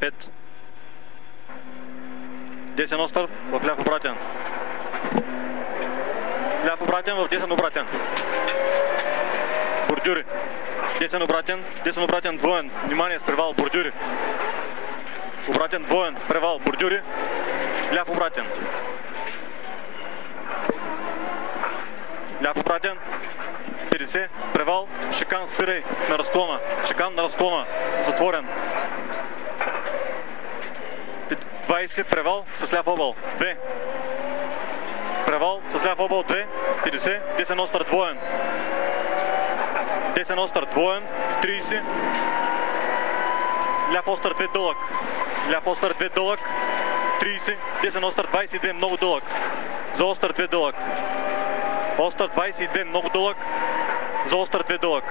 5. Десен остър в ляв обратен. Ляв обратен в десен обратен. Бордюри. Десен обратен двоен. Внимание с превал, бордюри. Обратен двоен, превал, бордюри. Ляв обратен. Ляв обратен. 50, превал, шикан, спирай на разклона. Шикан на разклона, затворен. 20, превал с ляв объл, 2. Превал с ляв объл, 2. 50, десен остър двоен. Десен остър двоен, 30. Ляв остър 2 дълъг. Ляв остър 2 дълъг, 30. Десен остър 22, много дълъг. За остър 2 дълъг. Остър 22, много дълъг. За остър 2 дълъг.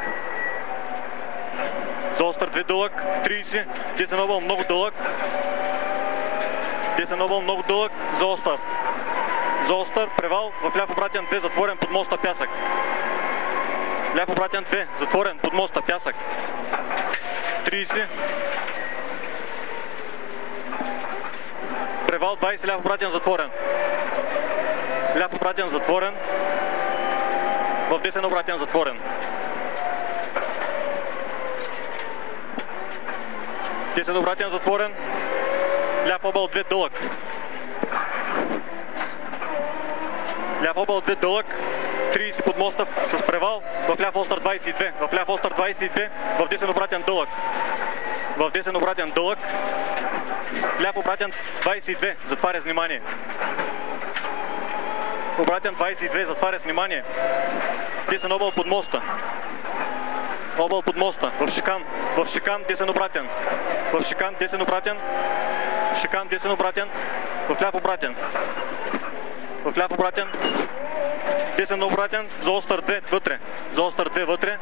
За остър 2 дълъг, 30. Десен объл много дълъг. Десен объл много дълъг. За остър. За остър, превал в ляв обратен 2, затворен под моста, пясък. Ляв обратен 2, затворен под моста, пясък. 30. Превал 20, ляв обратен затворен. Ляв обратен затворен. В десен обратен затворен. Десен обратен затворен. Ляв объл 2 дълъг. Ляв объл 2 дълъг. 30 под моста с превал. В ляв остър 22. В ляв остър 22. В десен обратен дълъг. В десен обратен дълъг. Ляв обратен 22. Затваря с внимание. Обратен 22. Затваря с внимание. Десен объл под моста. Объл под моста. В шикан. В шикан десен обратен. В шикан десен обратен. Шикан десен обратен. В ляв обратен. В ляв обратен. Десен обратен. За остър 2 вътре. За остър 2 вътре.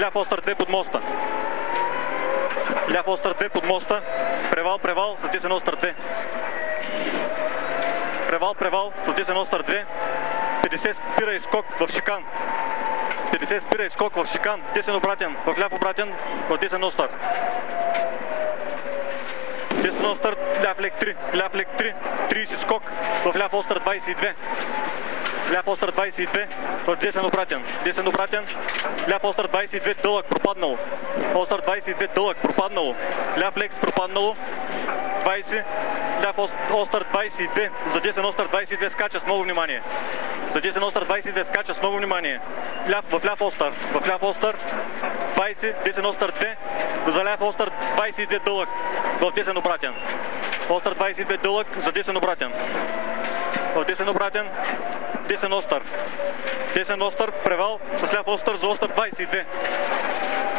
Ляв остър 2 под моста. Ляв остър 2 под моста. Превал, превал с десен остър 2. Превал, превал с десен остър 2. 50 спира и скок в шикан. 50 спира и скок в шикан. Десен обратен. В ляв обратен. В десен остър. Десен остър. Ляв лек 3. Ляв лек 3. 30 скок. В ляв остър 22. Ляв остър 22. В десен обратен. Десен обратен. Ляв остър 22. Дълъг пропаднало. Остър 22. Дълъг пропаднало. Ляв лекс пропаднало. 20. Ляв остър 22. За десен остър 22 скача с много внимание. За десен остър 22 скача с много внимание. В ляв остър. В ляв остър 20. Десен остър 2. За ляв остър 22 дълъг. В десен обратен. Остър 22 дълъг. За десен обратен. В десен обратен. Десен остър. Десен остър. Превал с ляв остър за остър 22.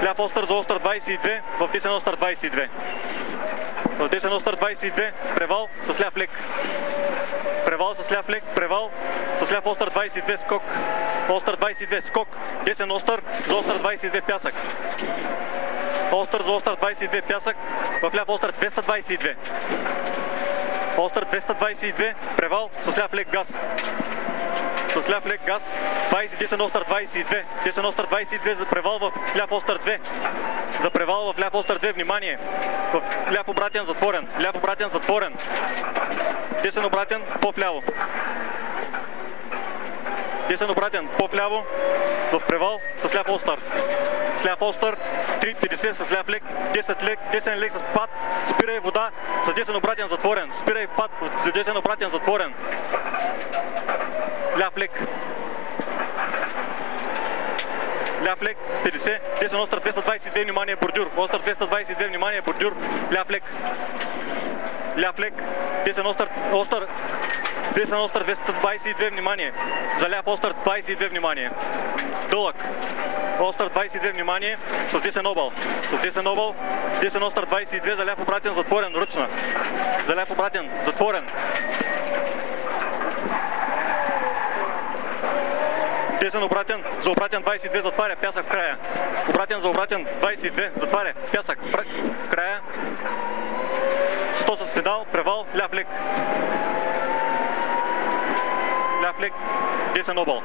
Ляв остър за остър 22. В десен остър 22. В десен остър 22. Превал с ляв лек. Превал с ляв лек. Превал с ляв остър 22. Скок. Остър 22. Скок. Десен остър за остър 22. Пясък. Остър за остър 22. Пясък. В ляв остър 222. Остър 222. Превал с ляв лек газ. С ляв лек газ. 20. Десен остър 22. Десен остър 22 за превал в ляв остър 2. За превал в ляв остър 2. Внимание. В ляв обратен затворен. Ляв обратен затворен. Десен обратен по-вляво. Десен обратен по-вляво. В превал с ляв остър. С ляв остър 3.50 с ляв лек. 10 лек. Десен лек с пад. Спирай вода. За десен обратен затворен. Спирай пад. За десен обратен затворен. Ляв лек. Ляв лек 50. Десен остър 222. Внимание бордюр. Остър 222. Внимание бордюр. Ляв лек. Ляв лек. Десен остър. Десен остър 222. Внимание. За ляв остър 22. Внимание. Дълъг. Остър 22. Внимание. С десен объл. С десен объл. Десен остър 22. За ляв обратен затворен. Ръчна. За ляв обратен затворен. Десен обратен. За обратен 22. Затваря. Пясък в края. Обратен за обратен 22. Затваря. Пясък в края. 100 с педал. Превал. Ляв лек. Ляв лек. Десен объл.